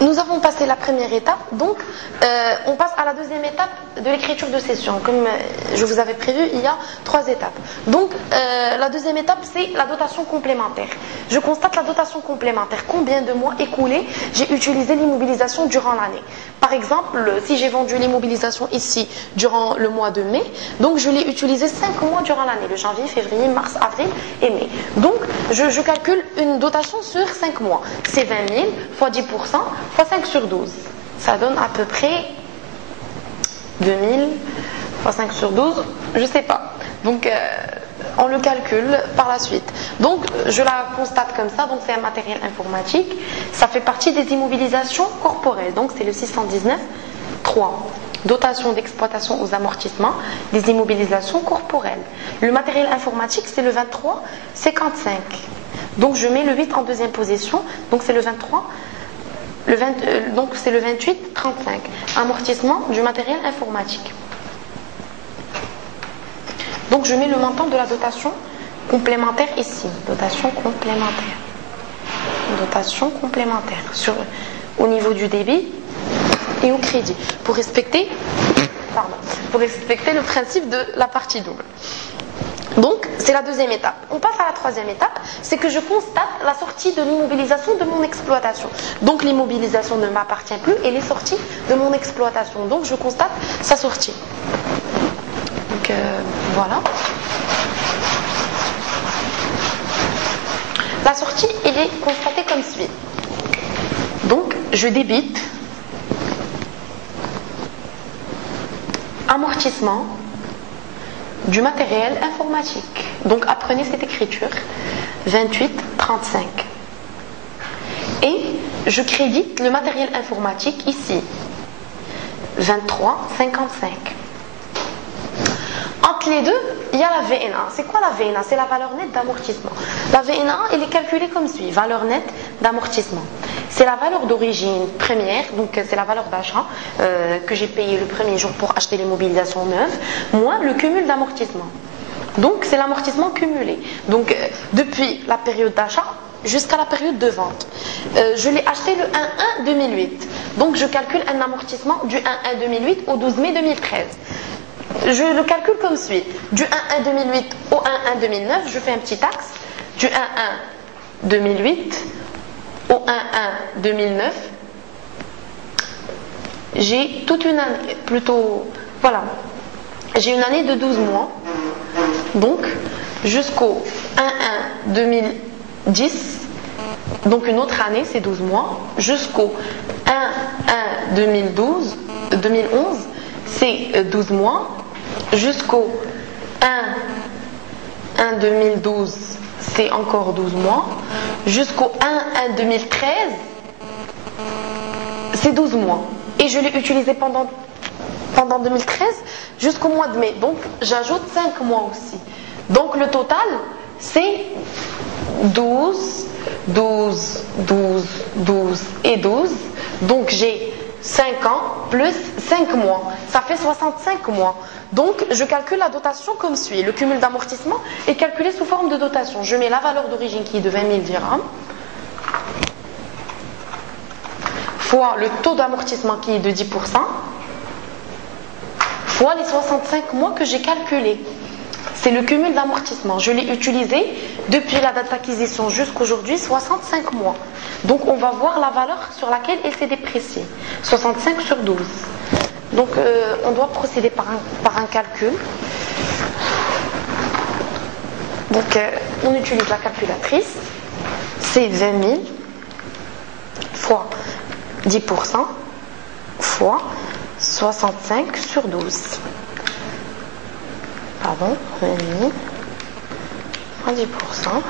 Nous avons passé la première étape, donc on passe à la deuxième étape de l'écriture de session. Comme je vous avais prévu, il y a 3 étapes. Donc la deuxième étape, c'est la dotation complémentaire. Je constate la dotation complémentaire. Combien de mois écoulés j'ai utilisé l'immobilisation durant l'année? Par exemple, si j'ai vendu l'immobilisation ici durant le mois de mai, donc je l'ai utilisé 5 mois durant l'année, le janvier, février, mars, avril et mai. Donc je calcule une dotation sur 5 mois. C'est 20 000 fois 10% fois 5 sur 12. Ça donne à peu près 2000 fois 5 sur 12, je ne sais pas. Donc on le calcule par la suite. Donc je la constate comme ça, donc c'est un matériel informatique. Ça fait partie des immobilisations corporelles. Donc c'est le 619.3. Dotation d'exploitation aux amortissements des immobilisations corporelles. Le matériel informatique, c'est le 23,55. Donc je mets le 8 en deuxième position, donc c'est le 23. Donc c'est le 28,35. Amortissement du matériel informatique. Donc je mets le montant de la dotation complémentaire ici. Dotation complémentaire. Dotation complémentaire au niveau du débit et au crédit. Pour respecter le principe de la partie double. Donc, c'est la deuxième étape. On passe à la troisième étape, c'est que je constate la sortie de l'immobilisation de mon exploitation. Donc, l'immobilisation ne m'appartient plus, elle est sortie de mon exploitation. Donc, je constate sa sortie. Donc, voilà. La sortie, elle est constatée comme suit. Donc, je débite amortissement du matériel informatique. Donc apprenez cette écriture 28,35. Et je crédite le matériel informatique ici 23,55. Entre les deux, il y a la VNA. C'est quoi la VNA? C'est la valeur nette d'amortissement. La VNA, elle est calculée comme suit. Valeur nette d'amortissement. C'est la valeur d'origine première, donc c'est la valeur d'achat que j'ai payé le premier jour pour acheter l'immobilisation neuve, moins le cumul d'amortissement. Donc c'est l'amortissement cumulé. Donc depuis la période d'achat jusqu'à la période de vente. Je l'ai acheté le 1-1-2008. Donc je calcule un amortissement du 1-1-2008 au 12 mai 2013. Je le calcule comme suit. Du 1-1-2008 au 1-1-2009, je fais un petit axe. Du 1-1-2008 au 1-1-2009, j'ai toute une année, j'ai une année de 12 mois, donc jusqu'au 1-1-2010, donc une autre année, c'est 12 mois, jusqu'au 1-1-2011, c'est 12 mois, jusqu'au 1-1-2012, c'est encore 12 mois. Jusqu'au 1-1-2013, c'est 12 mois. Et je l'ai utilisé pendant 2013 jusqu'au mois de mai. Donc, j'ajoute 5 mois aussi. Donc, le total, c'est 12, 12, 12, 12 et 12. Donc, j'ai 5 ans plus 5 mois. Ça fait 65 mois. Donc, je calcule la dotation comme suit. Le cumul d'amortissement est calculé sous forme de dotation. Je mets la valeur d'origine qui est de 20 000 dirhams fois le taux d'amortissement qui est de 10% fois les 65 mois que j'ai calculés. C'est le cumul d'amortissement. Je l'ai utilisé depuis la date d'acquisition jusqu'aujourd'hui 65 mois. Donc, on va voir la valeur sur laquelle elle s'est dépréciée. 65 sur 12. Donc, on doit procéder par un calcul. Donc, on utilise la calculatrice. C'est 20 000 fois 10% fois 65 sur 12. Pardon, 20 000 fois 10%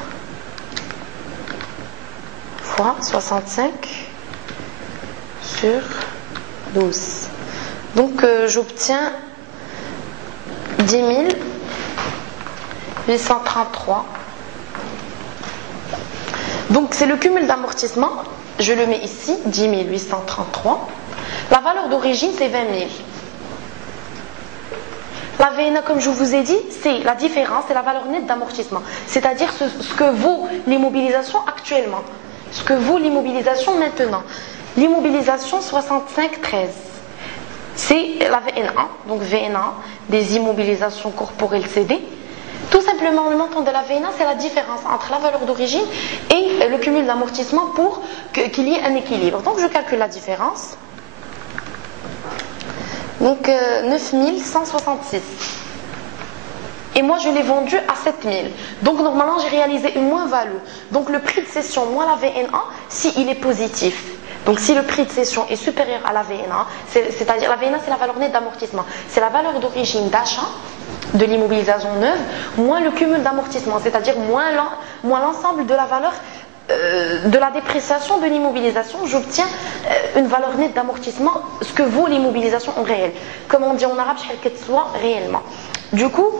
fois 65 sur 12. Donc j'obtiens 10 833. Donc c'est le cumul d'amortissement. Je le mets ici, 10 833. La valeur d'origine, c'est 20 000. La VNA, comme je vous ai dit, c'est la différence, c'est la valeur nette d'amortissement. C'est-à-dire ce que vaut l'immobilisation actuellement. Ce que vaut l'immobilisation maintenant. L'immobilisation 65-13. C'est la VNA, donc VNA, des immobilisations corporelles CD. Tout simplement, le montant de la VNA, c'est la différence entre la valeur d'origine et le cumul d'amortissement pour qu'il y ait un équilibre. Donc je calcule la différence. Donc 9166. Et moi je l'ai vendu à 7000. Donc normalement j'ai réalisé une moins-value. Donc le prix de cession moins la VNA, s'il est positif. Donc si le prix de cession est supérieur à la VNA, c'est-à-dire la VNA c'est la valeur nette d'amortissement, c'est la valeur d'origine d'achat de l'immobilisation neuve, moins le cumul d'amortissement, c'est-à-dire moins l'ensemble de la valeur de la dépréciation de l'immobilisation, j'obtiens une valeur nette d'amortissement, ce que vaut l'immobilisation en réel. Comme on dit en arabe, qu'elle soit réellement. Du coup,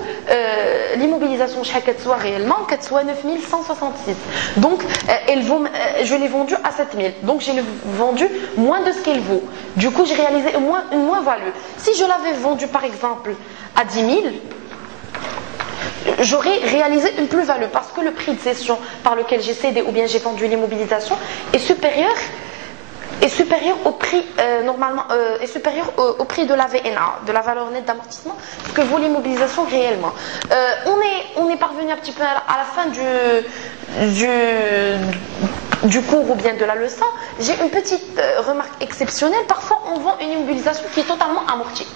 l'immobilisation qu'elle soit réellement, qu'elle soit 9166. Donc, je l'ai vendue à 7000. Donc, j'ai vendu moins de ce qu'elle vaut. Du coup, j'ai réalisé une moins-value. Si je l'avais vendue, par exemple, à 10 000, j'aurais réalisé une plus-value parce que le prix de cession par lequel j'ai cédé ou bien j'ai vendu l'immobilisation est supérieur au prix est supérieur au prix de la VNA, de la valeur nette d'amortissement, ce que vaut l'immobilisation réellement. On est parvenu un petit peu à la fin du cours ou bien de la leçon. J'ai une petite remarque exceptionnelle. Parfois on vend une immobilisation qui est totalement amortie.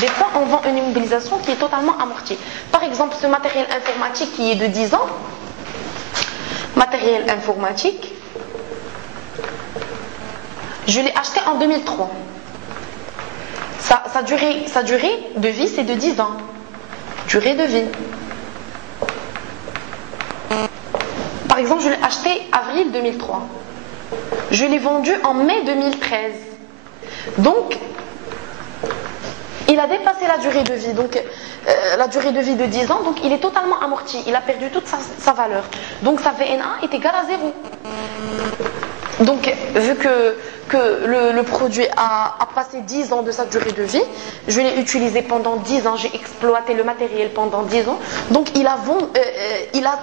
Des fois, on vend une immobilisation qui est totalement amortie. Par exemple, ce matériel informatique qui est de 10 ans, matériel informatique, je l'ai acheté en 2003. Sa durée de vie, c'est de 10 ans. Durée de vie. Par exemple, je l'ai acheté avril 2003. Je l'ai vendu en mai 2013. Donc, il a dépassé la durée de vie, donc la durée de vie de 10 ans, donc il est totalement amorti, il a perdu toute sa valeur. Donc sa VNA est égale à 0. Donc vu que le produit a passé 10 ans de sa durée de vie, je l'ai utilisé pendant 10 ans, j'ai exploité le matériel pendant 10 ans, donc il a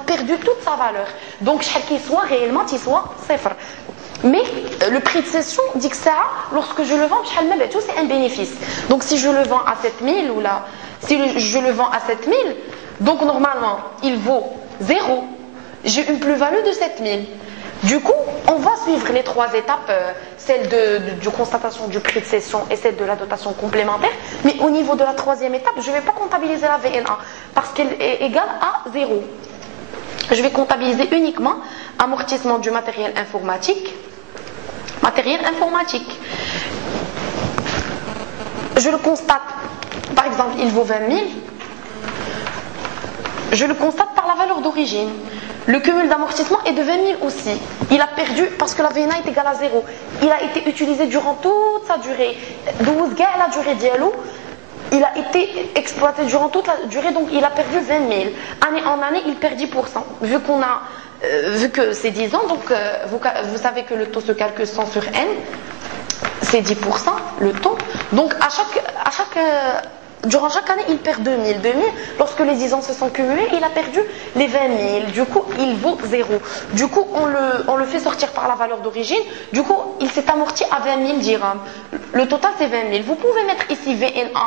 perdu toute sa valeur. Donc chaque qu'il soit réellement, il soit zéro. Mais le prix de cession dit que ça, lorsque je le vends, c'est un bénéfice. Donc si je le vends à 7000 ou là, si je le vends à 7000, donc normalement il vaut 0. J'ai une plus-value de 7000. Du coup, on va suivre les trois étapes, celle de constatation du prix de cession et celle de la dotation complémentaire. Mais au niveau de la troisième étape, je ne vais pas comptabiliser la VNA parce qu'elle est égale à 0. Je vais comptabiliser uniquement amortissement du matériel informatique. Je le constate, par exemple, il vaut 20 000. Je le constate par la valeur d'origine. Le cumul d'amortissement est de 20 000 aussi. Il a perdu parce que la VNA est égale à 0. Il a été utilisé durant toute sa durée. 12 la durée diallo. Il a été exploité durant toute la durée, donc il a perdu 20 000. Année en année, il perd 10%. Vu que c'est 10 ans, donc vous savez que le taux se calcule 100 sur n, c'est 10%, le taux. Donc durant chaque année, il perd 2000. Lorsque les 10 ans se sont cumulés, il a perdu les 20 000. Du coup, il vaut 0. Du coup, on le fait sortir par la valeur d'origine. Du coup, il s'est amorti à 20 000 dirhams. Le total, c'est 20 000. Vous pouvez mettre ici VNA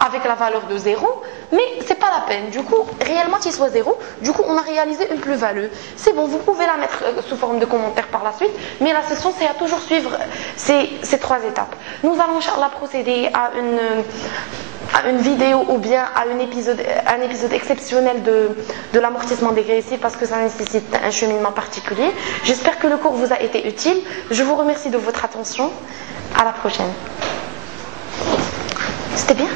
avec la valeur de 0, mais c'est pas la peine. Du coup, réellement, il soit 0. Du coup, on a réalisé une plus-value. C'est bon, vous pouvez la mettre sous forme de commentaire par la suite, mais la session, c'est à toujours suivre ces trois étapes. Nous allons, Inch'Allah, procéder à une vidéo ou bien à un épisode exceptionnel de l'amortissement dégressif parce que ça nécessite un cheminement particulier. J'espère que le cours vous a été utile. Je vous remercie de votre attention. À la prochaine. C'était bien ?